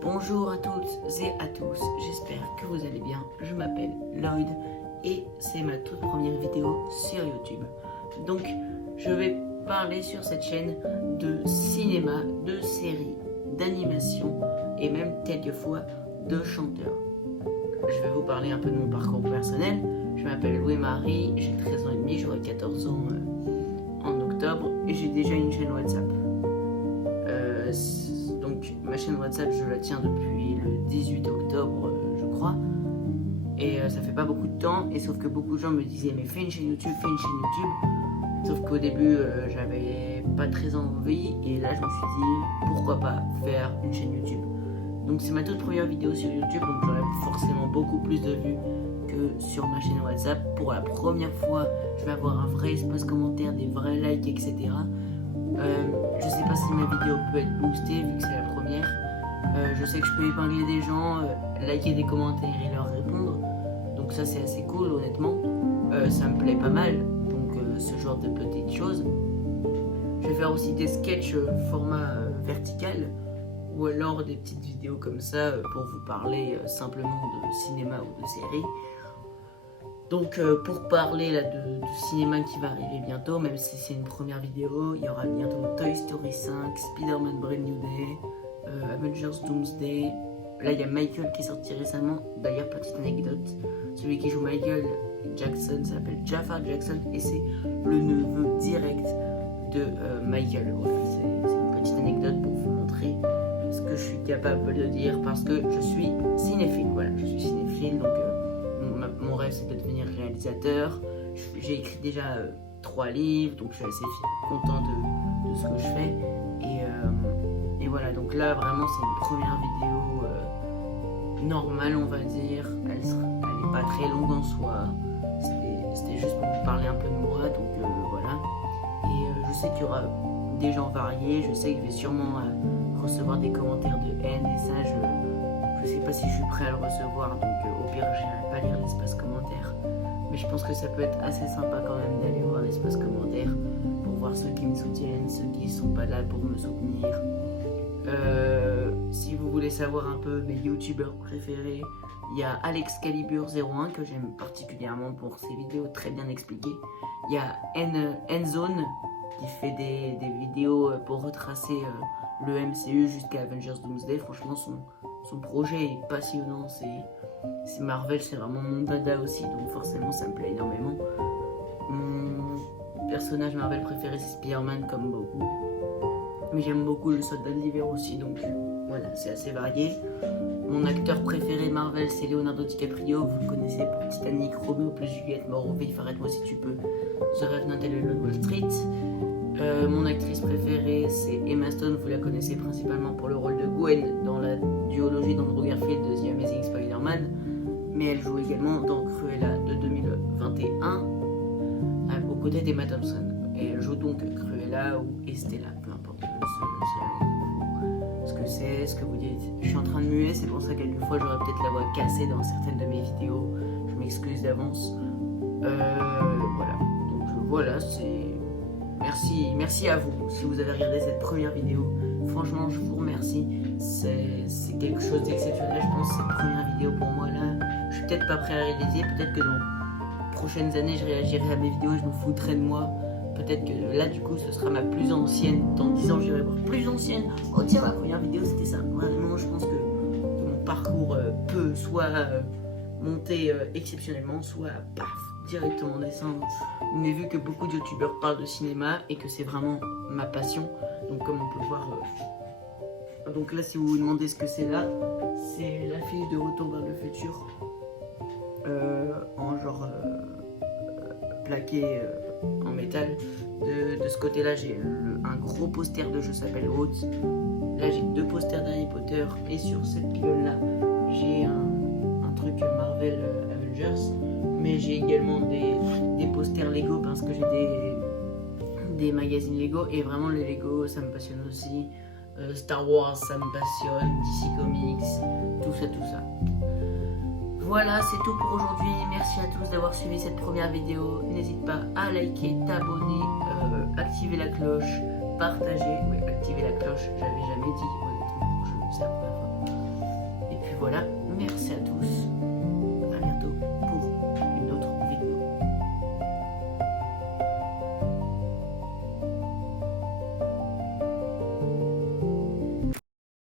Bonjour à toutes et à tous, j'espère que vous allez bien. Je m'appelle Lloyd et c'est ma toute première vidéo sur YouTube. Donc je vais parler sur cette chaîne de cinéma, de séries, d'animation et même quelquefois de chanteurs. Je vais vous parler un peu de mon parcours personnel. Je m'appelle Louis-Marie, j'ai 13 ans et demi, j'aurai 14 ans en octobre et j'ai déjà une chaîne WhatsApp. Donc ma chaîne WhatsApp, je la tiens depuis le 18 octobre, je crois. Et ça fait pas beaucoup de temps. Et sauf que beaucoup de gens me disaient mais fais une chaîne YouTube, fais une chaîne YouTube. Sauf qu'au début, j'avais pas très envie. Et là, je me suis dit pourquoi pas faire une chaîne YouTube. Donc c'est ma toute première vidéo sur YouTube. Donc j'aurai forcément beaucoup plus de vues que sur ma chaîne WhatsApp. Pour la première fois, je vais avoir un vrai espace commentaire, des vrais likes, etc. Je sais pas si ma vidéo peut être boostée vu que c'est la première. Je sais que je peux épargner des gens, liker des commentaires et leur répondre. Donc ça c'est assez cool honnêtement. Ça me plaît pas mal. Donc ce genre de petites choses. Je vais faire aussi des sketchs format vertical. Ou alors des petites vidéos comme ça pour vous parler simplement de cinéma ou de série. Donc pour parler là du cinéma qui va arriver bientôt, même si c'est une première vidéo, il y aura bientôt Toy Story 5, Spider-Man Brand New Day, Avengers Doomsday. Là il y a Michael qui est sorti récemment. D'ailleurs petite anecdote, celui qui joue Michael Jackson s'appelle Jafar Jackson et c'est le neveu direct de Michael. Voilà, c'est une petite anecdote pour vous montrer ce que je suis capable de dire parce que je suis cinéphile. Voilà, je suis cinéphile donc mon rêve c'est de devenir réalisateur. J'ai écrit déjà 3 livres, donc je suis assez content de ce que je fais. Et voilà, donc là vraiment c'est une première vidéo normale on va dire. Elle est pas très longue en soi. C'était juste pour vous parler un peu de moi, donc voilà. Et je sais qu'il y aura des gens variés, je sais que je vais sûrement recevoir des commentaires de haine et ça je sais pas si je suis prêt à le recevoir, donc au pire j'irai pas lire l'espace commentaire. Mais je pense que ça peut être assez sympa quand même d'aller voir l'espace commentaire pour voir ceux qui me soutiennent, ceux qui sont pas là pour me soutenir. Si vous voulez savoir un peu mes youtubeurs préférés, il y a AlexCalibur01 que j'aime particulièrement pour ses vidéos très bien expliquées. Il y a N-Zone qui fait des vidéos pour retracer le MCU jusqu'à Avengers Doomsday. Franchement son projet est passionnant, c'est Marvel, c'est vraiment mon dada aussi, donc forcément ça me plaît énormément. Mon personnage Marvel préféré c'est Spider-Man comme beaucoup, mais j'aime beaucoup le Soldat de l'hiver aussi, donc voilà, c'est assez varié. Mon acteur préféré Marvel c'est Leonardo DiCaprio, vous le connaissez pour Titanic, Romeo plus Juliette, Mort au vif, arrête-moi si tu peux, The Revenant et le Loup de Wall Street. Mon actrice préférée c'est Emma Stone, vous la connaissez principalement pour le rôle de Gwen dans la duologie d'Andrew Garfield de The Amazing Spider-Man, mais elle joue également dans Cruella de 2021 aux côtés d'Emma Thompson. Et elle joue donc Cruella ou Estella, peu importe ce que c'est, ce que vous dites. Je suis en train de muer, c'est pour ça que quelquefois j'aurais peut-être la voix cassée dans certaines de mes vidéos, je m'excuse d'avance. Voilà, donc voilà, c'est... Merci à vous si vous avez regardé cette première vidéo. Franchement, je vous remercie. C'est quelque chose d'exceptionnel, je pense, cette première vidéo pour moi là. Je suis peut-être pas prêt à réaliser, peut-être que dans les prochaines années, je réagirai à mes vidéos et je me foutrai de moi. Peut-être que là, du coup, ce sera ma plus ancienne. Dans 10 ans, j'irai voir plus ancienne. Oh tiens, ma première vidéo, c'était ça. Vraiment, je pense que mon parcours peut soit monter exceptionnellement, soit paf, directement descendre. Mais vu que beaucoup de youtubeurs parlent de cinéma et que c'est vraiment ma passion, donc comme on peut voir, donc là si vous vous demandez ce que c'est là, c'est l'affiche de Retour vers le futur en genre plaqué en métal. De ce côté là j'ai un gros poster de jeu s'appelle Hot. Là j'ai 2 posters d'Harry Potter et sur cette pile là j'ai un truc Marvel Avengers. Mais j'ai également des posters Lego parce que j'ai des magazines Lego et vraiment les Lego ça me passionne aussi. Star Wars ça me passionne, DC Comics, tout ça. Voilà, c'est tout pour aujourd'hui. Merci à tous d'avoir suivi cette première vidéo. N'hésite pas à liker, t'abonner, activer la cloche, partager. Oui, activer la cloche, j'avais jamais dit, honnêtement, je ne sais pas. voilà.